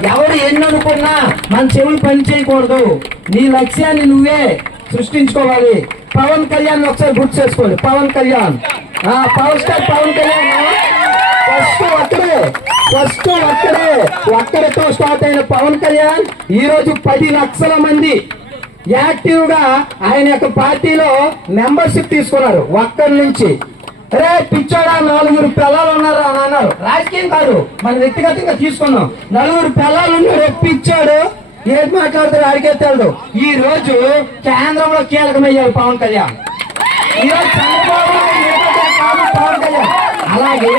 ఎవరు ఎన్ని అనుకున్నా మన చెవులు పని చేయకూడదు. నీ లక్ష్యాన్ని నువ్వే సృష్టించుకోవాలి. పవన్ కళ్యాణ్ ఒకసారి గుర్తు చేసుకోండి. పవన్ కళ్యాణ్, పవర్ స్టార్ పవన్ కళ్యాణ్ ఒక్కడితో స్టార్ట్ అయిన పవన్ కళ్యాణ్ ఈ రోజు 10 లక్షల మంది యాక్టివ్ గా ఆయన యొక్క పార్టీలో మెంబర్షిప్ తీసుకున్నారు. ఒక్కడి నుంచి అరే పిచ్చోడా 4 పిల్లలు ఉన్నారు అని అన్నారు. రాజకీయం కాదు, మన వ్యక్తిగతంగా తీసుకున్నాం. 4 పిల్లలు ఉన్నారు, పిచ్చాడు ఏది మాట్లాడుతాడు అడిగేస్తాడు. ఈ రోజు కేంద్రంలో కీలకమయ్యారు పవన్ కళ్యాణ్. ఈరోజు చంద్రబాబు పవన్ కళ్యాణ్. అలాగే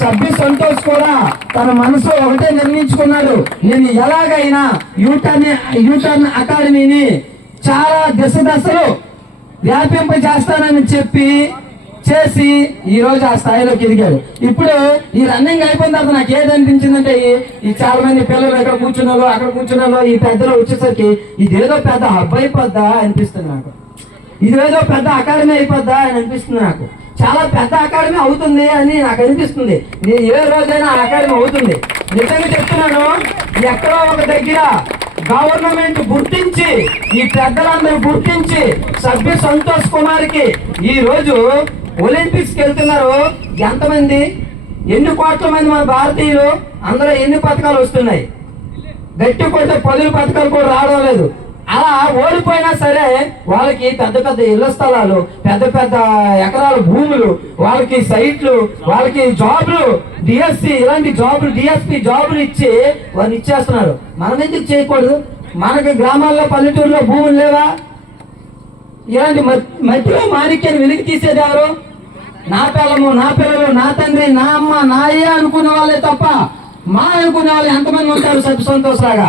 సభ్య సంతోష్ కూడా తన మనసులో ఒకటే నిర్ణయించుకున్నాడు, నేను ఎలాగైనా యూటర్న్ అకాడమీని చాలా దశలు వ్యాపింప చేస్తానని చేసి ఈ రోజు ఆ స్థాయిలోకి ఎదిగాడు. ఇప్పుడు ఈ రన్నింగ్ అయిపోయిన తర్వాత నాకు ఏదనిపించిందంటే, ఈ చాలా మంది పిల్లలు ఎక్కడ కూర్చున్నారో అక్కడ కూర్చున్నారో ఈ పెద్దలో వచ్చేసరికి ఇదేదో పెద్ద హబ్ అయిపోద్దా అనిపిస్తుంది నాకు. ఇదేదో పెద్ద అకాడమీ అయిపోద్దా అని అనిపిస్తుంది నాకు. చాలా పెద్ద అకాడమీ అవుతుంది అని నాకు అనిపిస్తుంది. ఏ రోజైనా అకాడమీ అవుతుంది. నిజంగా చెప్తున్నాను, ఎక్కడో ఒక దగ్గర గవర్నమెంట్ గుర్తించి ఈ పెద్దలందరూ గుర్తించి సభ్య సంతోష్ కుమార్ కి ఈ రోజు ఒలింపిక్స్ కి వెళ్తున్నారు. ఎంతమంది, ఎన్ని కోట్ల మంది మన భారతీయులు, అందరూ ఎన్ని పథకాలు వస్తున్నాయి. గట్టి కొట్టే 10 పథకాలు కూడా రావడం లేదు. అలా ఓడిపోయినా సరే వాళ్ళకి పెద్ద పెద్ద ఇళ్ల స్థలాలు, పెద్ద పెద్ద ఎకరాల భూములు, వాళ్ళకి సైట్లు, వాళ్ళకి జాబులు, డిఎస్సి ఇలాంటి జాబులు, డిఎస్పి జాబులు ఇచ్చి వారిని ఇచ్చేస్తున్నారు. మనం ఎందుకు చేయకూడదు? మనకి గ్రామాల్లో పల్లెటూరులో భూములు లేవా? ఇలాంటి మధ్యలో మాణిక్యాన్ని వెలికి తీసేది ఎవరు? నా పిల్లము, నా పిల్లలు, నా తండ్రి, నా అమ్మ, నాయే అనుకునే వాళ్ళే తప్ప మా అనుకునే వాళ్ళు ఎంతమంది ఉంటారు? సభ్య సంతోష్ లాగా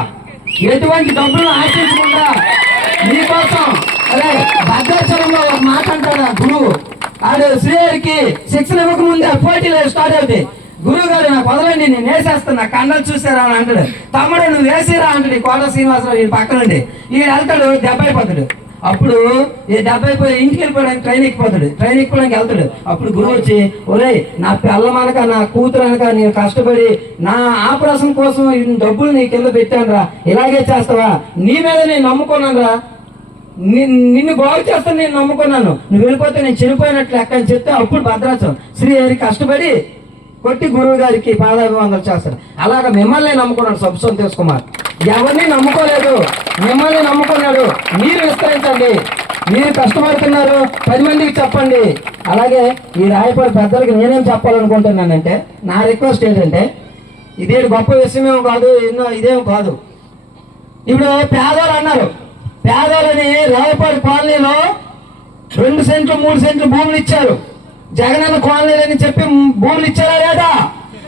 ఎటువంటి డబ్బులు ఆశించకుండా మీకోసం. అదే భద్రాచలంలో ఒక మాట అంటాడు గురువు, ఆడు శ్రీహరికి శిక్షణ ఇవ్వకముందే పోటీలు స్టార్ట్ అవుతాయి. గురువు గారు నాకు వదలండి, నేను వేసేస్తున్నా, కండలు చూసారా అని అంటాడు. తమ్ముడు నువ్వు వేసిరా అంటాడు. కోట శ్రీనివాసరావు ఈ పక్కనండి, ఈడు వెళ్తాడు, దెబ్బ అయిపోతాడు. అప్పుడు ఈ 70 ఇంటికి వెళ్ళిపోవడానికి ట్రైన్ ఎక్కిపోవడానికి వెళ్తాడు. అప్పుడు గురువు వచ్చి, ఒరే నా పిల్లమనక నా కూతురు అనక నేను కష్టపడి నా ఆపరేషన్ కోసం డబ్బులు నీ కింద పెట్టాను రా, ఇలాగే చేస్తావా? నీ మీద నేను నమ్ముకున్నాను రా, నిన్ను బాగు చేస్తాను నేను నమ్ముకున్నాను, నువ్వు వెళ్ళిపోతే నేను చనిపోయినట్లు లెక్క అని చెప్తే అప్పుడు భద్రాచలం శ్రీహరి కష్టపడి కొట్టి గురువు గారికి పాదాభివందనలు చేస్తారు. అలాగా మిమ్మల్ని నమ్ముకున్నాడు సభ్య సంతోష్ కుమార్. ఎవరిని నమ్ముకోలేదు, మిమ్మల్ని నమ్ముకున్నాడు. మీరు విస్తరించండి, మీరు కష్టపడుతున్నారు, 10 మందికి చెప్పండి. అలాగే ఈ రాయపాడు పెద్దలకి నేనేం చెప్పాలనుకుంటున్నానంటే, నా రిక్వెస్ట్ ఏంటంటే, ఇదే గొప్ప విషయమేమో కాదు, ఇదేం కాదు. ఇప్పుడు పేదలు అన్నారు, పేదలని రాయపాడు కాలనీలో 2 సెంట్లు 3 సెంట్లు భూములు ఇచ్చారు. జగనన్న కాలనీలని చెప్పి భూములు ఇచ్చారా లేదా?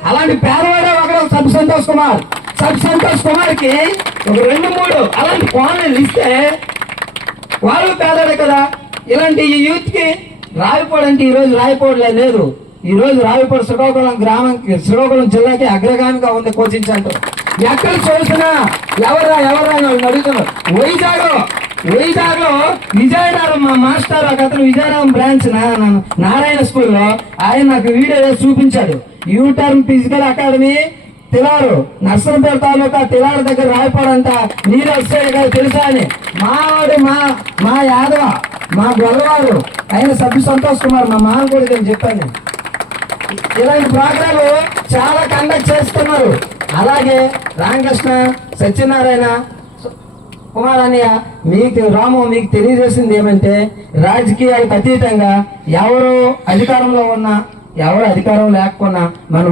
అలాంటి పేదవాడే ఒకడు సభ్య సంతోష్ కుమార్. సభ్య సంతోష్ కుమార్ కి ఒక 2-3 అలాంటి కాలనీలు ఇస్తే వాళ్ళు పేదవాడే కదా. ఇలాంటి ఈ యూత్ కి రాయపాడు అంటే ఈరోజు రాయపాడు లేదు. ఈరోజు రాయపాడు శ్రీకాకుళం జిల్లాకి అగ్రగామిగా ఉంది కోచింగ్ సెంటర్. ఎక్కడ చూసినా ఎవరా అడుగుతున్నారు. వైజాగ్ లో విజయనగరం మా మాస్టర్ ఒక అతను విజయనగరం బ్రాంచ్ నారాయణ స్కూల్లో ఆయన నాకు వీడియో చూపించాడు. U turn physical academy Tilaru, Narsampet taluka Tilaru దగ్గర రాయపాడంట నీరు వస్తాయి కదా తెలుసా అని. మావాడు మా యాదవ, మా గొల్లవాడు ఆయన సభ్య సంతోష్ కుమార్, మా మామ కూడా అని చెప్పాను. ఇలాంటి ప్రోగ్రాలు చాలా కండక్ట్ చేస్తున్నారు. అలాగే రామకృష్ణ, సత్యనారాయణ కుమార్ అన్నయ్య, మీకు తెలియజేసింది ఏమంటే, రాజకీయాలకు అతీతంగా ఎవరు అధికారంలో ఉన్నా ఎవరు అధికారం లేకపోయినా మన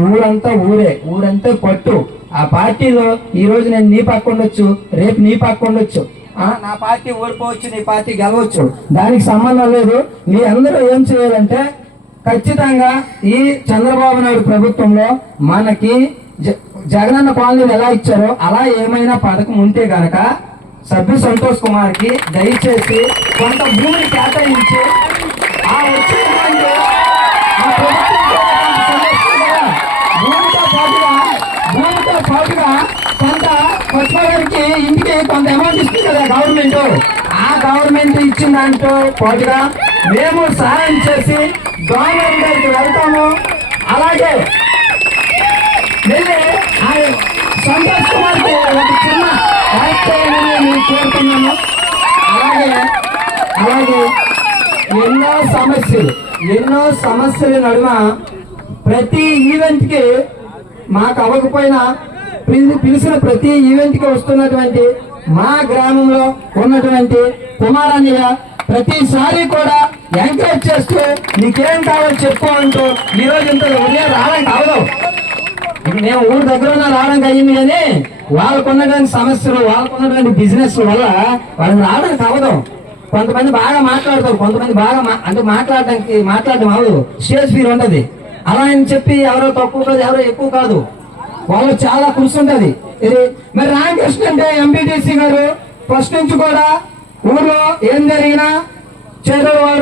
ఊరంతా పట్టు. ఆ పార్టీలో ఈ రోజు నేను నీ పక్క ఉండొచ్చు, రేపు నీ పక్క ఉండొచ్చు, నా పార్టీ ఓడిపోవచ్చు, నీ పార్టీ గెలవచ్చు, దానికి సంబంధం లేదు. మీ అందరూ ఏం చేయాలంటే, ఖచ్చితంగా ఈ చంద్రబాబు నాయుడు ప్రభుత్వంలో మనకి జగనన్న కాలనీలు ఎలా ఇచ్చారో అలా ఏమైనా పథకం ఉంటే గనక సభ్య సంతోష్ కుమార్ కి దయచేసి కొంత భూమిని కేటాయించి ఆ వచ్చేటువంటి భూమితో పాటుగా కొంత కొత్తగారికి ఇంటికి కొంత అమౌంట్ ఇస్తుంది కదా గవర్నమెంట్. ఆ గవర్నమెంట్ ఇచ్చిన దాంట్లో పాటుగా మేము సహాయం చేసి గవర్నమెంట్ గారికి వెళ్తాము. అలాగే వెళ్ళి సంతోష్ కుమార్ యాక్ట్ చేయాలని నేను కోరుతున్నాను. అలాగే అలాగే ఎన్నో సమస్యల నడుమ ప్రతి ఈవెంట్కి మాకు అవ్వకపోయినా పిలిచిన ప్రతి ఈవెంట్కి వస్తున్నటువంటి మా గ్రామంలో ఉన్నటువంటి కుమారన్నయ్య ప్రతిసారి కూడా ఎంకరేజ్ చేస్తూ నీకేం కావాలో చెప్పు అంటూ ఈరోజు ఇంత ఉదయం రావడానికి అవదు. ఇక మేము ఊరు దగ్గర ఉన్న రావడానికి అయ్యింది, కానీ వాళ్ళకు ఉన్నటువంటి సమస్యలు, వాళ్ళకు ఉన్నటువంటి బిజినెస్ వల్ల వాళ్ళని రావడానికి అవదు. కొంతమంది బాగా మాట్లాడతారు, కొంతమంది బాగా అంటే మాట్లాడడం అవదు, స్టేజ్ ఫీర్ ఉండదు. అలా అని చెప్పి ఎవరో తక్కువ కాదు, ఎవరో ఎక్కువ కాదు, వాళ్ళు చాలా కృషి ఉంటుంది. ఇది మరి రామకృష్ణ అంటే ఎంపీటీసీ గారు ఫస్ట్ నుంచి కూడా ఊర్లో ఏం జరిగినా చేదోడు వారు